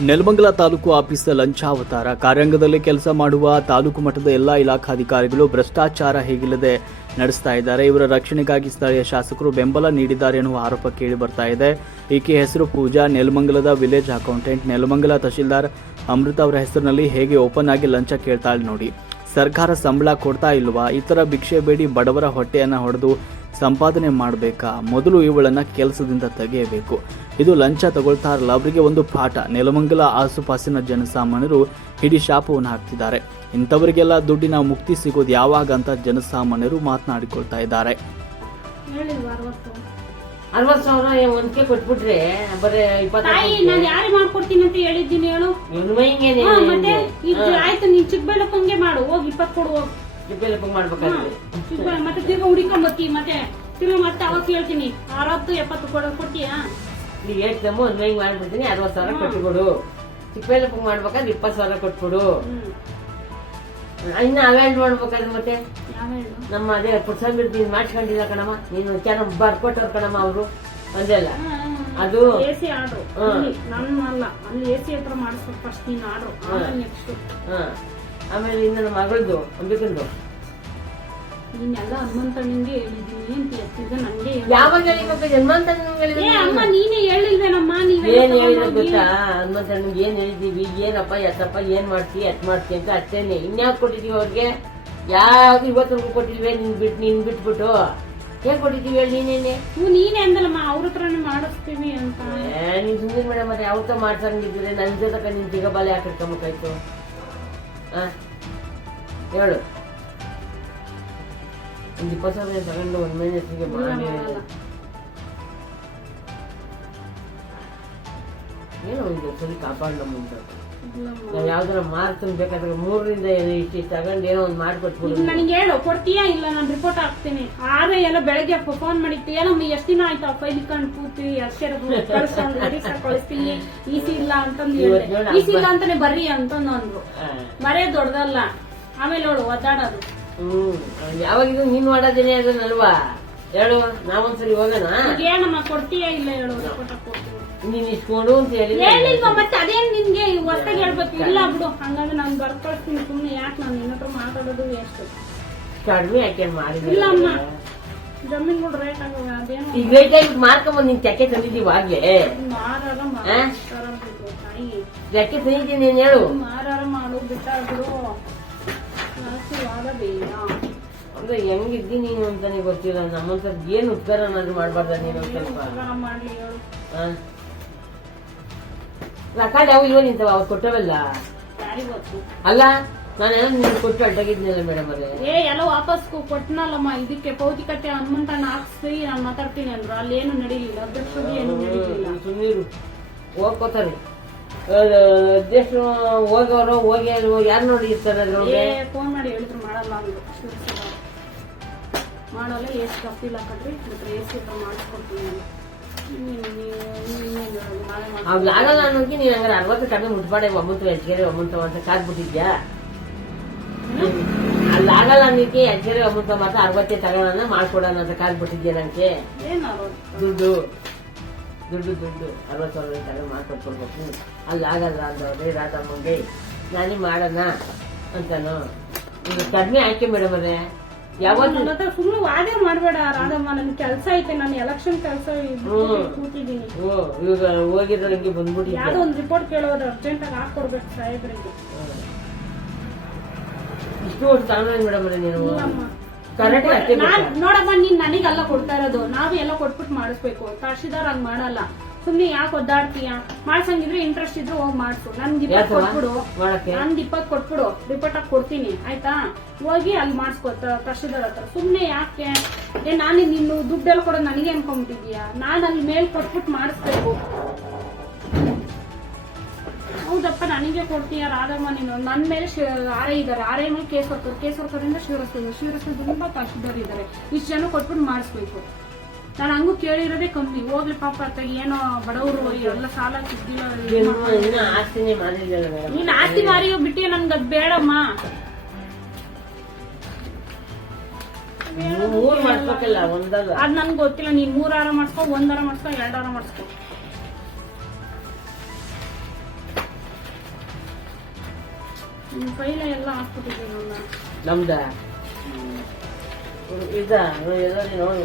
Nelamangala taluk office ಲಂಚಾವತಾರ. ಕಾರ್ಯಾಂಗದಲ್ಲಿ ಕೆಲಸ ಮಾಡುವ ತಾಲೂಕು ಮಟ್ಟದ ಎಲ್ಲ ಇಲಾಖಾಧಿಕಾರಿಗಳು ಭ್ರಷ್ಟಾಚಾರ ಹೇಗಿಲ್ಲದೆ ನಡೆಸ್ತಾ ಇದ್ದಾರೆ. ಇವರ ರಕ್ಷಣೆಗಾಗಿ ಸ್ಥಳೀಯ ಶಾಸಕರು ಬೆಂಬಲ ನೀಡಿದ್ದಾರೆ ಎನ್ನುವ ಆರೋಪ ಕೇಳಿ ಬರ್ತಾ ಇದೆ. ಈಕೆ ಹೆಸರು ಪೂಜಾ. ನೆಲಮಂಗಲದ ವಿಲೇಜ್ ಅಕೌಂಟೆಂಟ್. ನೆಲಮಂಗಲ ತಹಶೀಲ್ದಾರ್ ಅಮೃತ ಅವರ ಹೆಸರಿನಲ್ಲಿ ಹೇಗೆ ಓಪನ್ ಆಗಿ ಲಂಚ ಕೇಳ್ತಾಳೆ ನೋಡಿ. ಸರ್ಕಾರ ಸಂಬಳ ಕೊಡ್ತಾ ಇಲ್ವಾ? ಇತರ ಭಿಕ್ಷೆ ಬೇಡಿ ಬಡವರ ಹೊಟ್ಟೆಯನ್ನು ಹೊಡೆದು ಸಂಪಾದನೆ ಮಾಡಬೇಕಾ? ಮೊದಲು ಇವಳನ್ನು ಕೆಲಸದಿಂದ ತೆಗೆಯಬೇಕು. ಇದು ಲಂಚ ತಗೊಳ್ತಾರಲ್ಲ ಅವರಿಗೆ ಒಂದು ಪಾಠ. ನೆಲಮಂಗಲ ಆಸುಪಾಸಿನ ಜನಸಾಮಾನ್ಯರು ಹಿಡಿ ಶಾಪವನ್ನು ಹಾಕ್ತಿದ್ದಾರೆ. ಇಂಥವರಿಗೆಲ್ಲ ದುಡ್ಡಿನ ಮುಕ್ತಿ ಸಿಗೋದು ಯಾವಾಗ ಅಂತ ಜನಸಾಮಾನ್ಯರು ಮಾತನಾಡಿಕೊಳ್ತಾ ಇದ್ದಾರೆ. ಅರವತ್ತು. ಅರವತ್ ಸಾವಿರ ಒಂದಕ್ಕೆ ಕೊಟ್ಬಿಟ್ರೆ? ಬರೀ ತಾಯಿ ನಾನು ಯಾರು ಮಾಡ್ಕೊಡ್ತೀನಿ ಅಂತ ಹೇಳಿದ್ದೀನಿ ಹೇಳು. ಮತ್ತೆ ಆಯ್ತು ನೀನ್ ಚಿಕ್ಕಬಳ್ಳಪ್ಪಂಗೆ ಮಾಡು. ಹೋಗಿ ಇಪ್ಪತ್ತು ಕೊಡು ಹೋಗ್. ಡೆವಲಪ್ ಮಾಡ್ಬೇಕಾದ್ರೆ? ಮತ್ತೆ ಮತ್ತೆ ತಿರ್ಗಾ ಹುಡಿಕೊಂಬತ್ತಿ ಮತ್ತೆ ತಿರ್ಗಾ ಮತ್ತೆ ಅವತ್ತು ಹೇಳ್ತೀನಿ ಅರವತ್ತು ಎಪ್ಪತ್ತು ಕೊಡ ಕೊಡ್ತೀಯಾ? ನೀ ಹೇಳ್ತಮ್ಮ ಒಂದ್ ಮೈಂಗ್ ಮಾಡ್ಬಿಡ್ತೀನಿ ಅರವತ್ತು ಸಾವಿರ ಕೊಟ್ಬಿಡು. ಚಿಕ್ಕಬಳ್ಳಾಪುರ ಮಾಡ್ಬೇಕಾದ್ರೆ ಇಪ್ಪತ್ ಸಾವಿರ ಕೊಟ್ಬಿಡು. ಇನ್ನ ಅವೇಂಡ್ ಮಾಡ್ಬೇಕಾದ್ರೆ ಮತ್ತೆ? ನಮ್ಮ ಅದೇ ಪುಟ್ಸಂಬಿರ್ ನೀನ್ ಮಾಡ್ಕೊಂಡಿಲ್ಲ ಕಣಮ್ಮ. ನೀನು ಚೆನ್ನಾಗ್ ಬರ್ಕೊಟ್ಟವ್ರ ಕಣಮ್ಮ ಅವರು. ಅಂದೆಲ್ಲ ಅದು? ಎ ಸಿ ಆರ್ಡ್ರು. ಹಾ. ನನ್ನ ಅಲ್ಲ. ಅಲ್ಲಿ ಎಸಿ ಹತ್ರ ಮಾಡಿಸ್ಬೇಕು ಫಸ್ಟ್ ನೀನ್ ಆರ್ಡ್ರು. ನೆಕ್ಸ್ಟ್ ಹಾ. ಆಮೇಲೆ ಇನ್ನು ನಮ್ಮ ಮಗಳದು ಅಂಬಿಕಂದು. ನೀನೆಲ್ಲ ಹನುಮಂತಣ್ಣಂಗೆ ಹೇಳಿದ್ದೀನಿ. ಅಂತ ಎತ್ತಿದ ನಂಗೆ ಯಾವಾಗ ಹೇಳಿಬೇಕು ಜನ್ಮಾಂತ ಏ ಅಮ್ಮ ನೀನೇ ಹೇಳಿಲ್ವೇನಮ್ಮ? ನೀವೆಲ್ಲ ಏನ್ ಗೊತ್ತಾ? ಏನ್ ಹೇಳಿದೀವಿ ಏನಪ್ಪ ಎತ್ತಪ್ಪ ಏನ್ ಮಾಡ್ತಿ ಎತ್ ಮಾಡ್ತಿ ಅಂತ ಅಷ್ಟೇನೆ. ಇನ್ಯಾವ್ ಕೊಟ್ಟಿದೀವಿ ಅವ್ರಿಗೆ? ಯಾವ ಇವತ್ತಿಗೂ ಕೊಟ್ಟಿಲ್ವೇ? ನಿನ್ ಬಿಟ್ ನಿನ್ ಬಿಟ್ಬಿಟ್ಟು. ಏನ್ ಕೊಟ್ಟಿದೀವಿ ಹೇಳಿ ನೀನೇನೆ? ಹ್ಞೂ ನೀನೇ ಅಂದಲ್ಲಮ್ಮ ಅವ್ರ ಹತ್ರನೇ ಮಾಡಿಸ್ತೀವಿ ಅಂತ. ಏ, ನೀನ್ ಸುಮ್ಮನೆ ಮೇಡಮ್ ಮತ್ತೆ ಯಾವತ್ತ ಮಾಡ್ಸಂಗಿದ್ರೆ ನನ್ ಜೊತೆ ನಿನ್ ಸಿಗಬಾಲೆ ಹಾಕಿಡ್ಕೊಂಬೇಕಾಯ್ತು ಆ? ಹೇಳು. ಒಂದ್ ಇಪ್ಪತ್ತು ಸಾವಿರ ತಗೊಂಡು ಒಂದ್ ಮನೆ ಹೆಸರಿಗೆ ಮಾಡಿ ಏನೋ ಒಂದು ಸರಿ ಕಾಪಾಡ್ ನಮ್ಮಂತ ನಾವು ಯಾವ್ದಾರ ಮಾರ್ತೀನಿ ಬೇಕಾದ್ರೆ ಮೂರರಿಂದ ಏನೋ ಇಷ್ಟು ತಗೊಂಡು ಏನೋ ಒಂದ್ ಮಾಡ್ಕೊಟ್ಬಿಡು ನನಗೆ ಹೇಳು ಕೊಡ್ತೀಯಾ ಇಲ್ಲ ನಾನು ರಿಪೋರ್ಟ್ ಹಾಕ್ತೀನಿ ಆದ್ರೆ ಎಲ್ಲ ಬೆಳಗ್ಗೆ ಫೋನ್ ಮಾಡಿತ್ತು ಏನಮ್ಮ ಎಷ್ಟು ದಿನ ಆಯ್ತು ಫೈಲ್ ಇಟ್ಕೊಂಡು ಕೂತಿ ಅಷ್ಟೇ ಕಳಿಸ್ತೀನಿ ಈಸಿ ಇಲ್ಲ ಅಂತಂದು ಈಸಿ ಇಲ್ಲ ಅಂತಾನೆ ಬರ್ರಿ ಅಂತಂದು ಅಂದ್ರು ಮರೇ ದೊಡ್ಡದಲ್ಲ ಆಮೇಲೆ ಅವಳು ಒದ್ದಾಡೋದು ಹ್ಮ್. ಇದು ನೀನ್ ಮಾಡೋದೇನೆ ಅದನ್ನಲ್ವಾ ಹೇಳು ನಾವೊಂದ್ಸರಿ ಹೋಗೋಣ? ಏನಮ್ಮ ಕೊಡ್ತೀಯಾ ಇಲ್ಲ ಹೇಳು ನೀನ್ ಇಸ್ಕೊಡು ಅಂತ ಹೇಳಿ ಹೇಳಿಲ್ವಾ ಮತ್ತೆ ಅದೇನ್ ನಿನ್ಗೆ? ಹೊರತಾಗ ಹೇಳ್ಬೇಕು. ಇಲ್ಲ ಬಿಡು ಹಂಗಂದ್ರೆ ನಾನು ಬರ್ಕೊಳ್ತೀನಿ ಸುಮ್ಮನೆ ಯಾಕೆ ನಾನು ನಿನ್ನ ಹತ್ರ ಮಾತಾಡೋದು ಎಷ್ಟು ಕಡಿಮೆ ಯಾಕೆ ಅಮ್ಮ ಇಲ್ಲಮ್ಮ. ಜಮೀನ್ಗಳು ರೇಟ್ ಆಗೋದು ಅದೇನು? ಈಗ ರೇಟ್ ಆಗಿ ಮಾರ್ಕೊಂಬಂದ್ ನಿನ್ ಚಕ್ಕೆ ತಂದಿದ್ದೀವಿ ಆಗ್ಲೇ ಮಾರಾರ ಮಾರಾರ ಮಾಡು ತಾಯಿ. ಚಕ್ಕೆ ತಂದಿದ್ದೀನಿ ನೀನ್ ಹೇಳು? ಮಾರಾರ ಮಾಡು ಬಿಟ್ಟಾದ್ರು ವಾದ ಬೇಡ. ಅಂದ್ರೆ ಹೆಂಗಿದ್ದಿ ನೀನು ಅಂತಾನೆ ಗೊತ್ತಿಲ್ಲ. ನಮ್ಮಂತ ಏನ್ ಉದ್ಧಾರ ಅನ್ನೋದು ಮಾಡ್ಬಾರ್ದ ನೀನು ಒಂದ್ ಸ್ವಲ್ಪ. ಉಪಕಾರ ಮಾಡ್ಲಿ ಹೇಳು. ಯಾವ ಇಲ್ವ ನಿಂತವ? ಅವ್ರು ಕೊಟ್ಟವಲ್ಲ? ಯಾರಿಗ್ ಗೊತ್ತು? ಅಲ್ಲ ನಾನೇನೋ ನಿನ್ ಕೊಟ್ಟು ಅಡ್ಡಾಗಿದ್ನಲ್ಲ ಮೇಡಮ್ ಅಲ್ಲೇ ಏ ಎಲ್ಲ ವಾಪಸ್ ಕೊ- ಕೊಟ್ನಲ್ಲಮ್ಮ. ಇದಕ್ಕೆ ಪೌತಿಕಟ್ಟೆ ಹನುಮಂತಣ್ಣ ಹಾಕ್ಸಿ ನಾನು ಮಾತಾಡ್ತೀನಿ ಅಂದ್ರು. ಅಲ್ಲಿ ಏನು ನಡೀಲಿಲ್ಲ. ಅಧ್ಯಕ್ಷರಿಗೆ ಏನು ನಡೀಲಿಲ್ಲ. ಸುಮ್ಮನಿರು ಹೋಗ್ಕೋತಾರೆ. ಅಧ್ಯಕ್ಷರು ಹೋಗೋರು ಹೋಗಿ ಯಾರು ನೋಡಿ ಇರ್ತಾರೆ ಏ ಅದ್ರೊಳಗೆ ಫೋನ್ ಮಾಡಿ. ಹೇಳಿದ್ರು ಮಾಡಲ್ಲ ಅಂದ್ರು ಶಿವಸೇನ ಎಷ್ಟು ಕಪ್ಪಿಲ್ಲ ಕಟ್ರಿ ಮತ್ತೆ ಎ ಸಿ ಹತ್ರ ಮಾಡಿಸ್ಕೊಡ್ತೀನಿ. ಅವ್ಳು ಆಗಲ್ಲ ಅನ್ನೋಕೆ ನೀನು ಹಂಗಾರೆ ಅರವತ್ತು ಕಡಿಮೆ ಮುಟ್ಬಾಡೆ ಒಂಬತ್ತು ಹೆಚ್ಚಿಗೆ ಒಂಬತ್ತು ಅಂತ ಕಾದ್ ಬಿಟ್ಟಿದ್ಯಾ ಅಲ್ಲಿ ಆಗಲ್ಲ ಅನ್ನಕ್ಕೆ ಹೆಚ್ಚಿಗೆ ಒಂಬತ್ತು ಮಾತ್ರ ಅರವತ್ತೇ ತಗೋಣ ಮಾಡ್ಕೊಡೋಣ ಅಂತ ಕಾದ್ ಬಿಟ್ಟಿದ್ಯಾ ನಂಗೆ ದುಡ್ಡು. ದುಡ್ಡು ದುಡ್ಡು. ಅರವತ್ತು ಸಾವಿರ ತಗೊಂಡು ಮಾಡ್ಕೊಟ್ಕೊಡ್ಬೇಕು ಅಲ್ಲಿ ಆಗಲ್ಲ ಅಂದವ್ರೆ ಮುಂದೆ ನಾನೇ ಮಾಡೋಣ ಅಂತಾನು? ಈಗ ಕಡಿಮೆ ಆಯ್ಕೆ ಮೇಡಮ್ ಅವರೇ. ಯಾವಾಗ ನನ್ನ ಹತ್ರ ಸುಮ್ಮನೆ ವಾದ ಮಾಡಬೇಡ ರಾಧಮ್ಮ ನನ್ ಕೆಲಸ ಐತೆ ನಾನು ಎಲೆಕ್ಷನ್ ಕೆಲಸ. ಕೂತಿದ್ದೀನಿ. ಓ ಇವಾಗ ಹೋಗಿದ್ರೆ ಹಿಂಗೆ ಬಂದ್ಬಿಟ್ಟಿದ್ಯಾ ಯಾವ್ದೋ ಒಂದು ರಿಪೋರ್ಟ್ ಕೇಳೋದು ಅರ್ಜೆಂಟ್ ಆಗಿ ಹಾಕೊಡ್ಬೇಕು ಸಾಹೇಬ್ರಿಗೆ. ಇಷ್ಟು ವರ್ಷ ಮೇಡಮ್ ಅವರೇ ನೀನು. ಕರೆಕ್ಟ್ ನಾನ್ ನೋಡಮ್ಮ ನೀನ್ ನನಗೆಲ್ಲ ಕೊಡ್ತಾ ಇರೋದು ನಾವು ಎಲ್ಲ ಕೊಟ್ಬಿಟ್ಟು ಮಾಡಿಸ್ಬೇಕು. ತಹಶೀಲ್ದಾರ್ ಹಂಗ್ ಮಾಡಲ್ಲ. ಸುಮ್ನೆ ಯಾಕೆ ಒದ್ದಾಡ್ತೀಯ? ಮಾಡ್ಸಂಗಿದ್ರೆ ಇಂಟ್ರೆಸ್ಟ್ ಇದ್ರೆ ಹೋಗಿ ಮಾಡ್ಸು. ನನ್ಗೆ ಇಪ್ಪತ್ತು? ಕೊಟ್ಬಿಡು. ಮಾಡಕ್ಕೆ ಇಪ್ಪತ್ತು ಕೊಟ್ಬಿಡು. ರಿಪೋರ್ಟ್ ಆಗಿ ಕೊಡ್ತೀನಿ. ಆಯ್ತಾ? ಹೋಗಿ ಅಲ್ಲಿ ಮಾಡಿಸ್ಕೊ ತಹಶೀಲ್ದಾರ್ ಹತ್ರ. ಸುಮ್ನೆ ಯಾಕೆ? ಏ ನಾನು ನಿನ್ನ ದುಡ್ಡೆಲ್ಲ ಕೊಡೋ ನನಗೆ ಅನ್ಕೊಂಬಿಟ್ಟಿದ್ಯಾ ನಾನು ಅಲ್ಲಿ ಮೇಲ್ ಕೊಟ್ಬಿಟ್ಟು ಮಾಡಿಸ್ಬೇಕು. ಹೌದಪ್ಪ ನನಗೆ ಕೊಡ್ತೀಯ ರಾಧಮ್ಮ ನೀನು. ನನ್ನ ಮೇಲೆ ಆರೆ ಇದ್ದಾರೆ ಆರೆ ಮೇಲೆ ಕೇಸರ್ಕರ್ ಕೇಸರ್ಕರಿಂದ ಶಿವರಸ್ತ ತುಂಬಾ ಕಷ್ಟದವ್ರು ಇದ್ದಾರೆ ಇಷ್ಟು ಜನ ಕೊಟ್ಬಿಟ್ಟು ಮಾಡಿಸ್ಬೇಕು. ನಾನು ಹಂಗೂ ಕೇಳಿರೋದೇ ಕಂಪ್ನಿ ಹೋಗ್ಲಿ ಪಾಪ ಅತ್ತಾಗ ಏನೋ ಬಡವರು ಎಲ್ಲ ಸಾಲ ಇನ್ನು ಆಸ್ತಿನೇ ನೀನ್ ಆಸ್ತಿ ಮಾರಿ ಬಿಟ್ಟಿ ನನ್ಗೆ ಅದ್ ಬೇಡಮ್ಮ. ಅದ್ ನನ್ಗೆ ಗೊತ್ತಿಲ್ಲ ನೀನ್ ಮೂರಾರ ಮಾಡ್ಸ್ಕೊ ಒಂದಾರ ಮಾಡ್ಸ್ಕೊ ಎರಡಾರ ಮಾಡ್ಸ್ಕೊ. ನಿಮ್ಮ ಕೈಲ ಎಲ್ಲ ಹಾಕ್ಬಿಟ್ಟಿದ್ದೀನಿ ನಮ್ದ? ಇದ ನೋಡಿ.